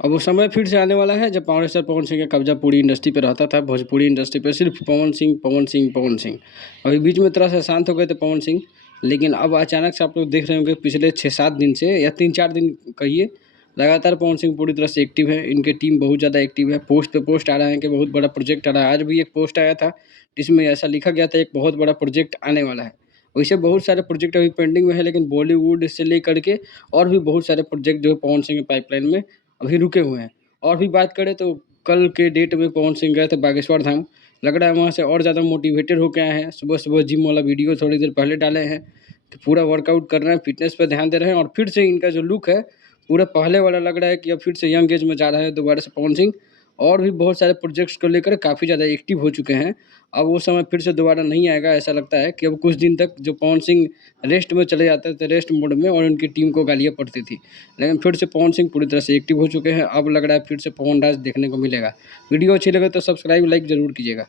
अब वो समय फिर से आने वाला है जब पावर स्टार पवन सिंह का कब्जा पूरी इंडस्ट्री पे रहता था। भोजपुरी इंडस्ट्री पे सिर्फ पवन सिंह, पवन सिंह, पवन सिंह। अभी बीच में तरह से शांत हो गए थे पवन सिंह, लेकिन अब अचानक से आप लोग देख रहे होंगे पिछले 6-7 दिन से या 3-4 दिन कहिए, लगातार पवन सिंह पूरी तरह से एक्टिव है। इनके टीम बहुत ज़्यादा एक्टिव है। पोस्ट पे पोस्ट आ रहा है कि बहुत बड़ा प्रोजेक्ट आ रहा है। आज भी एक पोस्ट आया था जिसमें ऐसा लिखा गया था एक बहुत बड़ा प्रोजेक्ट आने वाला है। वैसे बहुत सारे प्रोजेक्ट अभी पेंडिंग में है, लेकिन बॉलीवुड से लेकर के और भी बहुत सारे प्रोजेक्ट जो है पवन सिंह के पाइपलाइन में अभी रुके हुए हैं। और भी बात करें तो कल के डेट में पवन सिंह गए थे बागेश्वर धाम। लग रहा है वहाँ से और ज़्यादा मोटिवेटेड होके आए हैं। सुबह-सुबह जिम वाला वीडियो थोड़ी देर पहले डाले हैं कि पूरा वर्कआउट कर रहे हैं, फ़िटनेस पे ध्यान दे रहे हैं और फिर से इनका जो लुक है, पूरा पहले वाला लग रहा है कि अब फिर से यंग एज में जा रहा है दोबारा से पवन सिंह। और भी बहुत सारे प्रोजेक्ट्स को लेकर काफ़ी ज़्यादा एक्टिव हो चुके हैं। अब वो समय फिर से दोबारा नहीं आएगा, ऐसा लगता है कि अब कुछ दिन तक जो पवन सिंह रेस्ट में चले जाते थे, रेस्ट मोड में, और उनकी टीम को गालियाँ पड़ती थी। लेकिन फिर से पवन सिंह पूरी तरह से एक्टिव हो चुके हैं। अब लग रहा है फिर से पवन राज देखने को मिलेगा। वीडियो अच्छी लगे तो सब्सक्राइब, लाइक ज़रूर कीजिएगा।